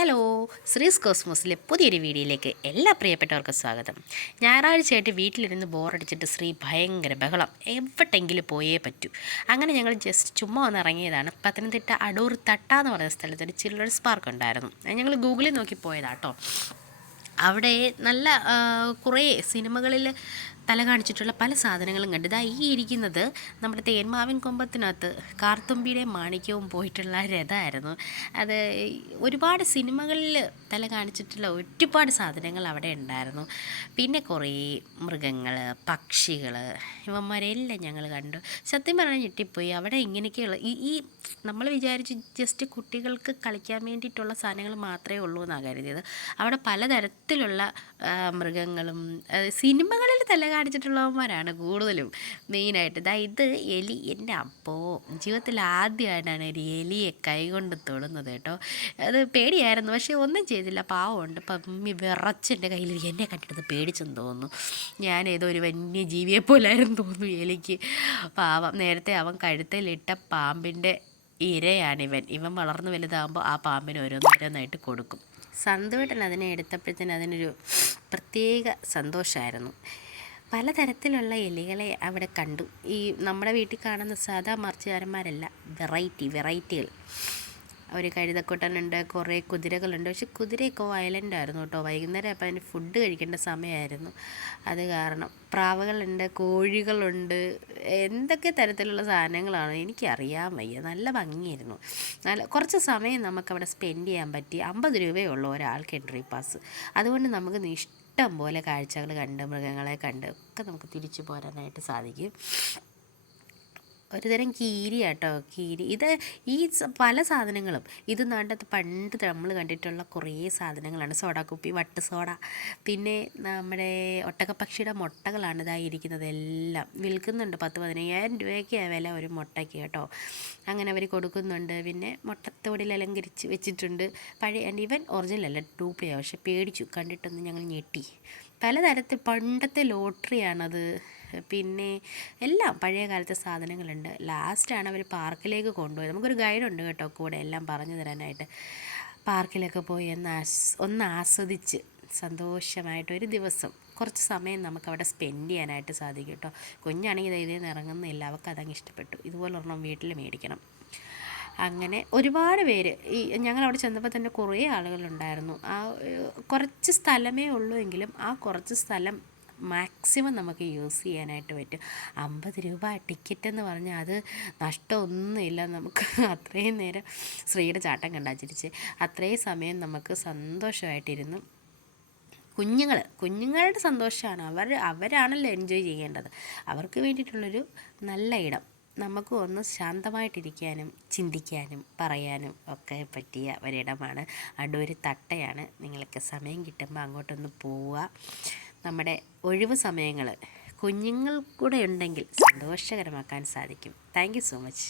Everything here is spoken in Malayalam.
ഹലോ, ശ്രീസ് കോസ്മോസിലെ പുതിയൊരു വീഡിയോയിലേക്ക് എല്ലാ പ്രിയപ്പെട്ടവർക്കും സ്വാഗതം. ഞായറാഴ്ചയായിട്ട് വീട്ടിലിരുന്ന് ബോറടിച്ചിട്ട് ശ്രീ ഭയങ്കര ബഹളം, എവിടെയെങ്കിലും പോയേ പറ്റൂ. അങ്ങനെ ഞങ്ങൾ ജസ്റ്റ് ചുമ്മാ ഒന്ന് ഇറങ്ങിയതാണ്. പത്തനംതിട്ട അടൂർ തട്ട എന്ന് പറയുന്ന സ്ഥലത്ത് ഒരു ചിൽഡ്രൻസ് പാർക്ക് ഉണ്ടായിരുന്നു. ഞങ്ങൾ ഗൂഗിളിൽ നോക്കി പോയതാട്ടോ. അവിടെ നല്ല കുറേ സിനിമകളിൽ തല കാണിച്ചിട്ടുള്ള പല സാധനങ്ങളും കണ്ടു. ഇതാ ഈ ഇരിക്കുന്നത് നമ്മുടെ തേന്മാവിൻ കൊമ്പത്തിനകത്ത് കാർത്തുമ്പിയുടെയും മാണിക്യവും പോയിട്ടുള്ള രഥമായിരുന്നു. അത് ഒരുപാട് സിനിമകളിൽ തല കാണിച്ചിട്ടുള്ള ഒരുപാട് സാധനങ്ങൾ അവിടെ ഉണ്ടായിരുന്നു. പിന്നെ കുറേ മൃഗങ്ങൾ, പക്ഷികൾ, ഇവന്മാരെല്ലാം ഞങ്ങൾ കണ്ടു. സത്യം പറഞ്ഞാൽ ഞെട്ടിപ്പോയി. അവിടെ ഇങ്ങനെയൊക്കെയുള്ള ഈ നമ്മൾ വിചാരിച്ച് ജസ്റ്റ് കുട്ടികൾക്ക് കളിക്കാൻ വേണ്ടിയിട്ടുള്ള സാധനങ്ങൾ മാത്രമേ ഉള്ളൂ എന്നാണ് കരുതിയത്. അവിടെ പലതരത്തിലുള്ള മൃഗങ്ങളും സിനിമകളിൽ തല കാണിച്ചിട്ടുള്ളവന്മാരാണ് കൂടുതലും മെയിനായിട്ട്. ഇത് എലി, എൻ്റെ അപ്പോ ജീവിതത്തിൽ ആദ്യമായിട്ടാണ് ഒരു എലിയെ കൈകൊണ്ട് തൊടുന്നത് കേട്ടോ. അത് പേടിയായിരുന്നു, പക്ഷേ ഒന്നും ചെയ്തില്ല. പാവമുണ്ട്. പമ്മി വിറച്ചെൻ്റെ കയ്യിൽ എന്നെ കണ്ടിട്ട് പേടിച്ചെന്ന് തോന്നുന്നു. ഞാനേതോ ഒരു വന്യജീവിയെ പോലായിരുന്നു തോന്നുന്നു എലിക്ക്. പാവം. നേരത്തെ അവൻ കഴുത്തിലിട്ട പാമ്പിൻ്റെ ഇരയാണിവൻ വളർന്നു വലുതാകുമ്പോൾ ആ പാമ്പിന് ഓരോന്നോരോന്നായിട്ട് കൊടുക്കും. സന്തുവേട്ടൻ അതിനെ എടുത്തപ്പോഴത്തേന് അതിനൊരു പ്രത്യേക സന്തോഷമായിരുന്നു. പലതരത്തിലുള്ള എലികളെ അവിടെ കണ്ടു. ഈ നമ്മുടെ വീട്ടിൽ കാണുന്ന സാധാ മറിച്ചുകാരന്മാരല്ല, വെറൈറ്റികൾ. ഒരു കഴുതക്കൊട്ടനുണ്ട്, കുറേ കുതിരകളുണ്ട്. പക്ഷെ കുതിരയൊക്കെ വയലൻ്റായിരുന്നു കേട്ടോ. വൈകുന്നേരം അപ്പം അതിന് ഫുഡ് കഴിക്കേണ്ട സമയമായിരുന്നു. അത് കാരണം പ്രാവുകളുണ്ട്, കോഴികളുണ്ട്, എന്തൊക്കെ തരത്തിലുള്ള സാധനങ്ങളാണ് എനിക്കറിയാൻ വയ്യ. നല്ല ഭംഗിയായിരുന്നു. കുറച്ച് സമയം നമുക്കവിടെ സ്പെൻഡ് ചെയ്യാൻ പറ്റി. 50 രൂപയേ ഉള്ളൂ ഒരാൾക്ക് എൻട്രി പാസ്. അതുകൊണ്ട് നമുക്ക് ഇഷ്ടം പോലെ കാഴ്ചകൾ കണ്ട് മൃഗങ്ങളെ കണ്ട് ഒക്കെ നമുക്ക് തിരിച്ചു പോരാനായിട്ട് സാധിക്കും. ഒരുതരം കീരിയാട്ടോ, കീരി. ഈ പല സാധനങ്ങളും ഇത് നാട്ടത്ത് പണ്ട് നമ്മൾ കണ്ടിട്ടുള്ള കുറേ സാധനങ്ങളാണ്. സോഡാക്കുപ്പി, വട്ട് സോഡ, പിന്നെ നമ്മുടെ ഒട്ടകപ്പക്ഷിയുടെ മുട്ടകളാണ് ഇതായിരിക്കുന്നത്. എല്ലാം വിൽക്കുന്നുണ്ട്. 10-15,000 രൂപയ്ക്കാണ് വില ഒരു മുട്ടയ്ക്ക് കേട്ടോ. അങ്ങനെ അവർ കൊടുക്കുന്നുണ്ട്. പിന്നെ മുട്ടത്തോടിൽ അലങ്കരിച്ച് വെച്ചിട്ടുണ്ട്. പഴയ ഇവൻ ഒറിജിനലല്ല, ഡ്യൂപ്ലിയാണ്. പക്ഷെ പേടിച്ചു, കണ്ടിട്ടൊന്നും ഞങ്ങൾ ഞെട്ടി. പലതരത്തിൽ പണ്ടത്തെ ലോട്ടറിയാണത്. പിന്നെ എല്ലാം പഴയ കാലത്തെ സാധനങ്ങളുണ്ട്. ലാസ്റ്റാണ് അവർ പാർക്കിലേക്ക് കൊണ്ടുപോയത്. നമുക്കൊരു ഗൈഡുണ്ട് കേട്ടോ കൂടെ, എല്ലാം പറഞ്ഞു തരാനായിട്ട്. പാർക്കിലൊക്കെ പോയി ഒന്ന് ആസ്വദിച്ച് സന്തോഷമായിട്ട് ഒരു ദിവസം കുറച്ച് സമയം നമുക്കവിടെ സ്പെൻഡ് ചെയ്യാനായിട്ട് സാധിക്കും കേട്ടോ. കുഞ്ഞാണെങ്കിൽ ഇതിൽ നിന്ന് ഇറങ്ങുന്നില്ല, അവൾക്ക് അതങ്ങ് ഇഷ്ടപ്പെട്ടു. ഇതുപോലെ ഒരെണ്ണം വീട്ടിൽ മേടിക്കണം. അങ്ങനെ ഒരുപാട് പേര് ഞങ്ങളവിടെ ചെന്നപ്പോൾ തന്നെ കുറേ ആളുകളുണ്ടായിരുന്നു. കുറച്ച് സ്ഥലമേ ഉള്ളൂ എങ്കിലും ആ കുറച്ച് സ്ഥലം മാക്സിമം നമുക്ക് യൂസ് ചെയ്യാനായിട്ട് പറ്റും. 50 രൂപ ടിക്കറ്റ് എന്ന് പറഞ്ഞാൽ അത് നഷ്ടമൊന്നുമില്ല. നമുക്ക് അത്രയും നേരം ശ്രീയുടെ ചാട്ടം കണ്ടാച്ചിരിച്ച് അത്രയും സമയം നമുക്ക് സന്തോഷമായിട്ടിരുന്നു. കുഞ്ഞുങ്ങളുടെ സന്തോഷമാണ്. അവരാണല്ലോ എൻജോയ് ചെയ്യേണ്ടത്. അവർക്ക് വേണ്ടിയിട്ടുള്ളൊരു നല്ല ഇടം, നമുക്ക് ഒന്ന് ശാന്തമായിട്ടിരിക്കാനും ചിന്തിക്കാനും പറയാനും ഒക്കെ പറ്റിയ ഒരിടമാണ്. അടൂർ തട്ടയാണ്. നിങ്ങൾക്ക് സമയം കിട്ടുമ്പോൾ അങ്ങോട്ടൊന്ന് പോവുക. നമ്മുടെ ഒഴിവ് സമയങ്ങൾ കുഞ്ഞുങ്ങൾ കൂടെ ഉണ്ടെങ്കിൽ സന്തോഷകരമാക്കാൻ സാധിക്കും. Thank you so much.